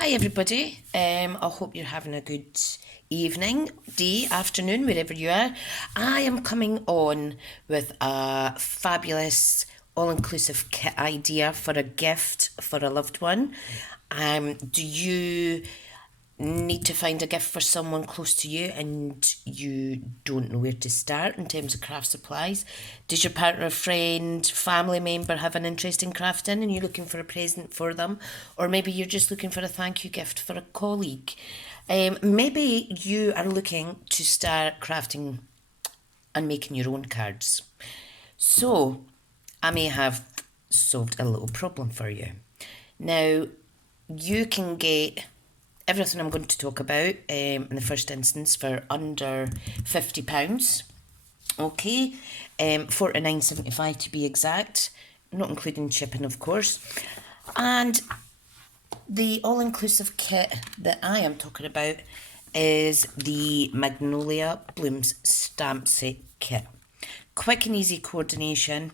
Hi everybody, I hope you're having a good evening, day, afternoon, wherever you are. I am coming on with a fabulous all-inclusive kit idea for a gift for a loved one. Do you need to find a gift for someone close to you and you don't know where to start in terms of craft supplies? Does your partner, friend, family member have an interest in crafting and you're looking for a present for them? Or maybe you're just looking for a thank you gift for a colleague. Maybe you are looking to start crafting and making your own cards. So I may have solved a little problem for you. Now, you can get everything I'm going to talk about in the first instance for under £50. Okay, 49.75 to be exact, not including shipping, of course. And the all-inclusive kit that I am talking about is the Magnolia Blooms Stamp Set Kit. Quick and easy coordination,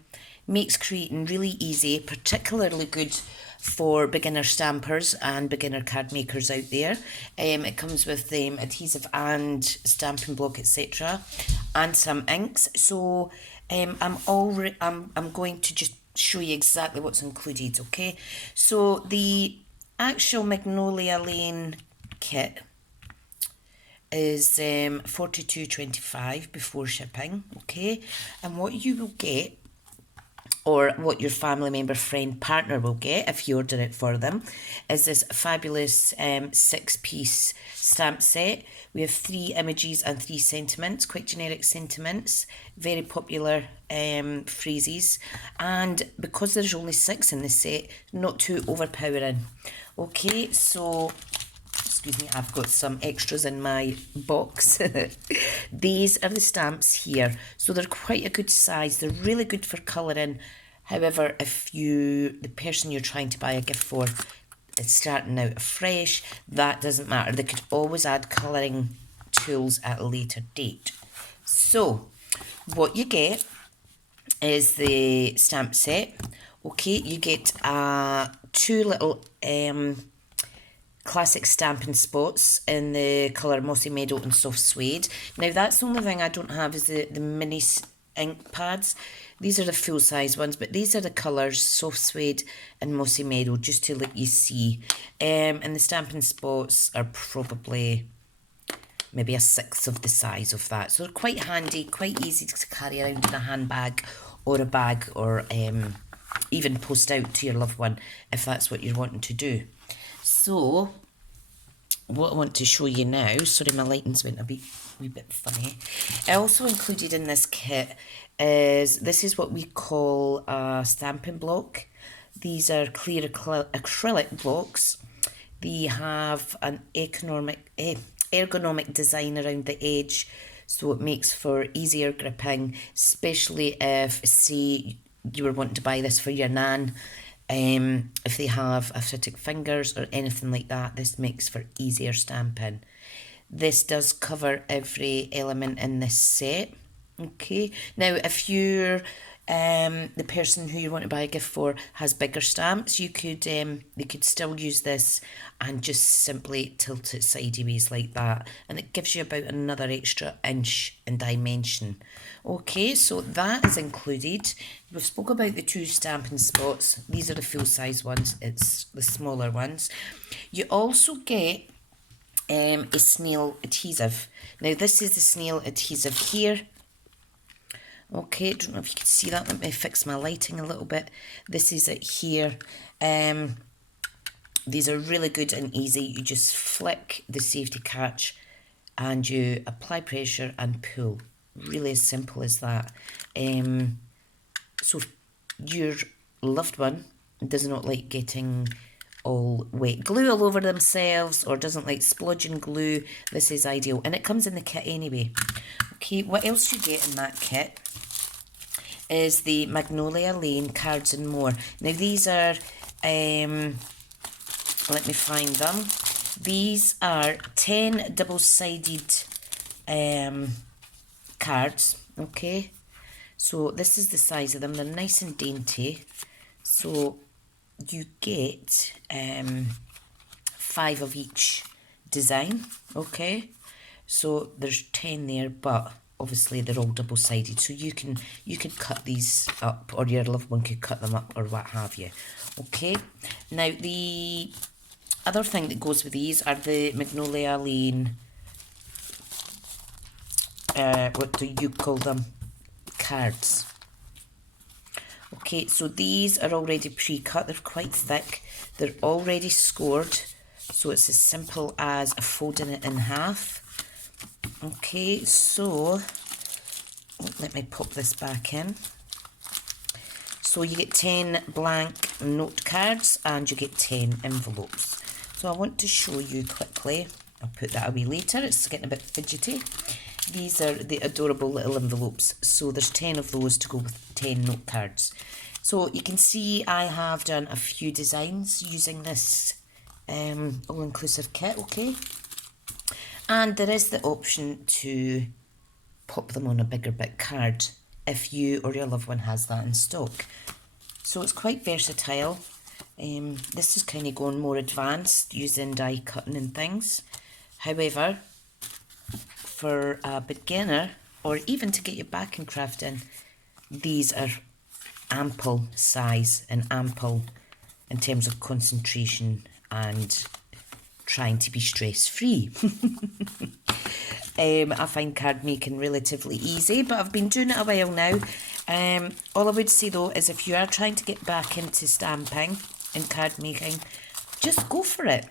makes creating really easy, particularly good for beginner stampers and beginner card makers out there. It comes with adhesive and stamping block, etc., and some inks. So I'm going to just show you exactly what's included. Okay, so the actual Magnolia Lane kit is $42.25 before shipping. Okay, and what you will get, or what your family member, friend, partner will get if you order it for them, is this fabulous 6-piece stamp set. We have 3 images and 3 sentiments, quite generic sentiments, very popular phrases, and because there's only 6 in the set, not too overpowering. Okay, so excuse me, I've got some extras in my box. These are the stamps here. So they're quite a good size. They're really good for colouring. However, if the person you're trying to buy a gift for is starting out afresh, that doesn't matter. They could always add colouring tools at a later date. So what you get is the stamp set. Okay, you get 2 little classic stamping spots in the colour Mossy Meadow and Soft Suede. Now that's the only thing I don't have is the mini ink pads. These are the full size ones, but these are the colours Soft Suede and Mossy Meadow, just to let you see. And the stamping spots are probably maybe a sixth of the size of that. So they're quite handy, quite easy to carry around in a handbag or a bag, or even post out to your loved one if that's what you're wanting to do. So, what I want to show you now, sorry my lighting's went a wee bit funny. I also included in this kit this is what we call a stamping block. These are clear acrylic blocks. They have an ergonomic design around the edge, so it makes for easier gripping, especially if, say, you were wanting to buy this for your nan. If they have arthritic fingers or anything like that, this makes for easier stamping. This does cover every element in this set. Okay, now if you're the person who you want to buy a gift for has bigger stamps, you could they could still use this and just simply tilt it sideways like that, and it gives you about another extra inch in dimension. Okay, so that is included. We've spoke about the 2 stamping spots. These are the full size ones, it's the smaller ones. You also get a snail adhesive. Now this is the snail adhesive here. Okay, I don't know if you can see that. Let me fix my lighting a little bit. This is it here. These are really good and easy. You just flick the safety catch and you apply pressure and pull. Really as simple as that. So if your loved one does not like getting all wet glue all over themselves or doesn't like splodging glue, this is ideal. And it comes in the kit anyway. Okay, what else you get in that kit is the Magnolia Lane cards and more. Now these are, let me find them. These are 10 double-sided cards, okay? So this is the size of them. They're nice and dainty. So you get 5 of each design, okay? So there's 10 there, but obviously they're all double-sided, so you could cut these up, or your loved one could cut them up, or what have you. Okay, now the other thing that goes with these are the Magnolia Lane, what do you call them, cards. Okay, so these are already pre-cut, they're quite thick, they're already scored, so it's as simple as folding it in half. Okay, so let me pop this back in. So you get 10 blank note cards and you get 10 envelopes. So I want to show you quickly. I'll put that away later, it's getting a bit fidgety. These are the adorable little envelopes. So there's 10 of those to go with 10 note cards. So you can see I have done a few designs using this all-inclusive kit, okay? And there is the option to pop them on a bigger bit card if you or your loved one has that in stock. So it's quite versatile. This is kind of going more advanced using die cutting and things. However, for a beginner or even to get you back in crafting, these are ample size and ample in terms of concentration and trying to be stress-free. I find card making relatively easy, but I've been doing it a while now. All I would say though is if you are trying to get back into stamping and card making, just go for it.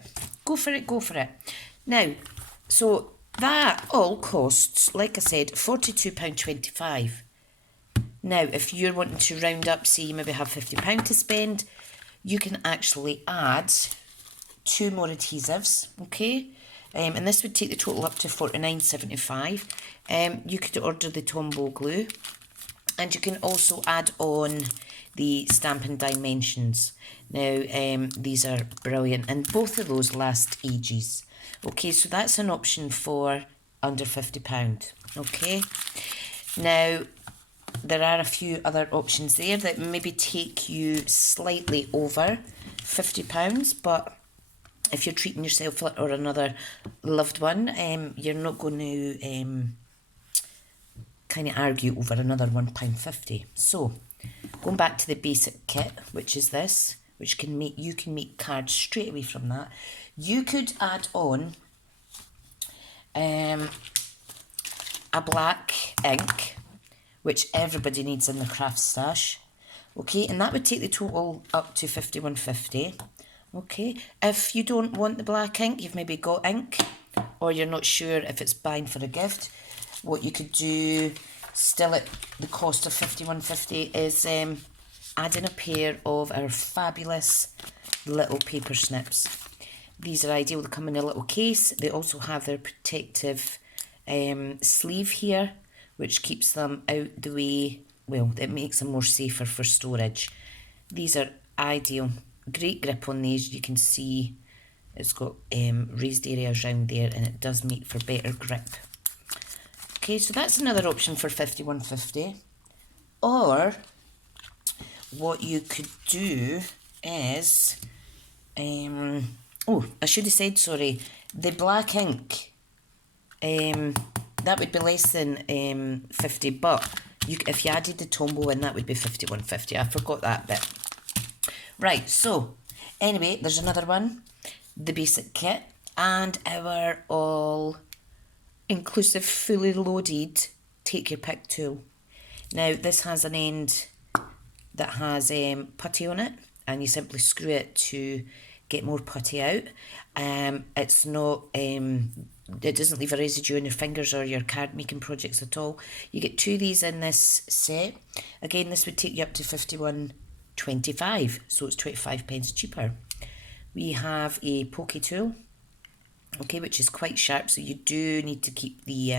Go for it, go for it. Now, so that all costs, like I said, £42.25. Now, if you're wanting to round up, say you maybe have £50 to spend, you can actually add 2 more adhesives, okay? And this would take the total up to £49.75. You could order the Tombow glue, and you can also add on the Stampin' Dimensions. Now, these are brilliant, and both of those last ages. Okay, so that's an option for under £50, okay? Now, there are a few other options there that maybe take you slightly over £50, but if you're treating yourself or another loved one, you're not going to kind of argue over another £1.50. So, going back to the basic kit, which is this, which you can make cards straight away from that. You could add on a black ink, which everybody needs in the craft stash. Okay, and that would take the total up to £51.50. Okay, if you don't want the black ink, you've maybe got ink, or you're not sure if it's buying for a gift, what you could do still at the cost of £51.50 is adding a pair of our fabulous little paper snips. These are ideal, they come in a little case. They also have their protective sleeve here, which keeps them out the way, well, it makes them more safer for storage. These are ideal. Great grip on these, you can see it's got raised areas around there, and it does make for better grip. Okay, so that's another option for £51.50. Or what you could do is, oh, I should have said, sorry, the black ink, that would be less than 50, but if you added the Tombow in, that would be £51.50. I forgot that bit. Right, so anyway, there's another one, the basic kit, and our all-inclusive, fully loaded take your pick tool. Now, this has an end that has putty on it, and you simply screw it to get more putty out. It's not, it doesn't leave a residue on your fingers or your card making projects at all. You get 2 of these in this set. Again, this would take you up to £51.25, so it's 25p cheaper. We have a pokey tool, okay, which is quite sharp, so you do need to keep the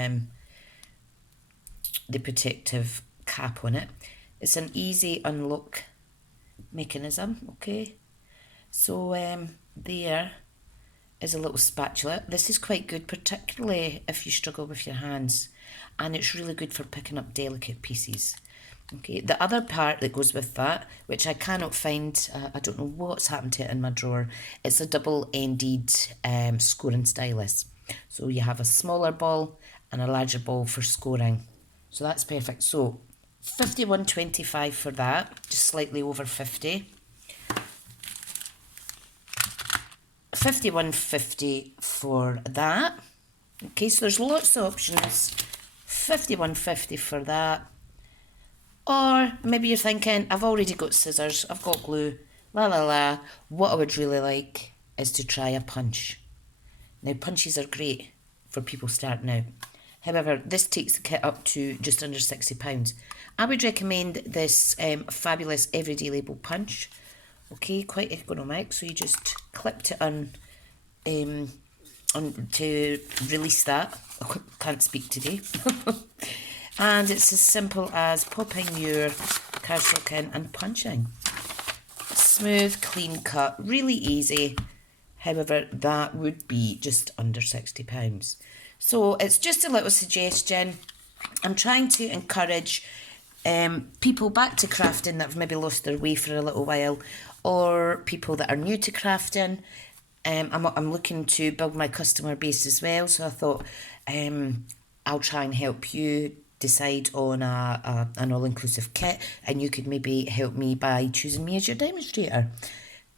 protective cap on it. It's an easy unlock mechanism, okay. So there is a little spatula. This is quite good, particularly if you struggle with your hands, and it's really good for picking up delicate pieces. Okay, the other part that goes with that, which I cannot find, I don't know what's happened to it in my drawer, it's a double-ended scoring stylus. So you have a smaller ball and a larger ball for scoring. So that's perfect. So 51.25 for that, just slightly over 50. 51.50 for that. Okay, so there's lots of options. 51.50 for that. Or maybe you're thinking, I've already got scissors, I've got glue, la la la. What I would really like is to try a punch. Now, punches are great for people starting out. However, this takes the kit up to just under £60. I would recommend this fabulous everyday label punch. Okay, quite ergonomic. So you just clipped it on to release that. I can't speak today. And it's as simple as popping your cardstock in and punching. Smooth, clean cut, really easy. However, that would be just under £60. So it's just a little suggestion. I'm trying to encourage people back to crafting that have maybe lost their way for a little while, or people that are new to crafting. I'm looking to build my customer base as well, so I thought I'll try and help you decide on an all-inclusive kit, and you could maybe help me by choosing me as your demonstrator.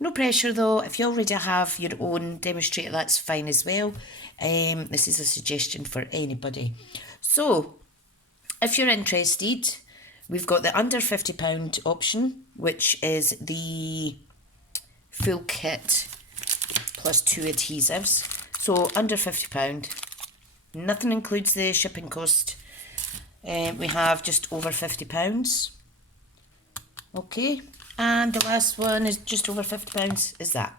No pressure though. If you already have your own demonstrator, that's fine as well. This is a suggestion for anybody. So if you're interested, we've got the under £50 option, which is the full kit plus 2 adhesives. So under £50, nothing includes the shipping cost. We have just over £50. Okay, and the last one is just over £50 is that.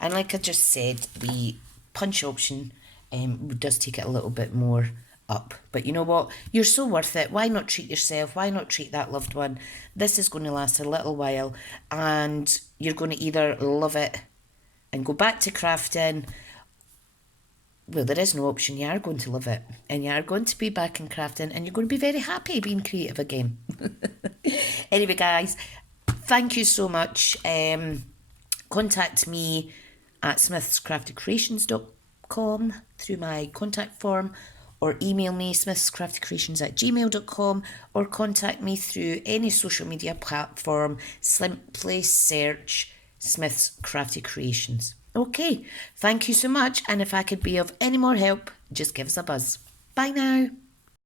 And like I just said, the punch option does take it a little bit more up. But you know what? You're so worth it. Why not treat yourself? Why not treat that loved one? This is going to last a little while, and you're going to either love it and go back to crafting. Well, there is no option. You are going to love it, and you are going to be back in crafting, and you're going to be very happy being creative again. Anyway, guys, thank you so much. Contact me at smithscraftycreations.com through my contact form, or email me smithscraftycreations@gmail.com, or contact me through any social media platform. Simply search Smith's Crafty Creations. Okay, thank you so much, and if I could be of any more help, just give us a buzz. Bye now.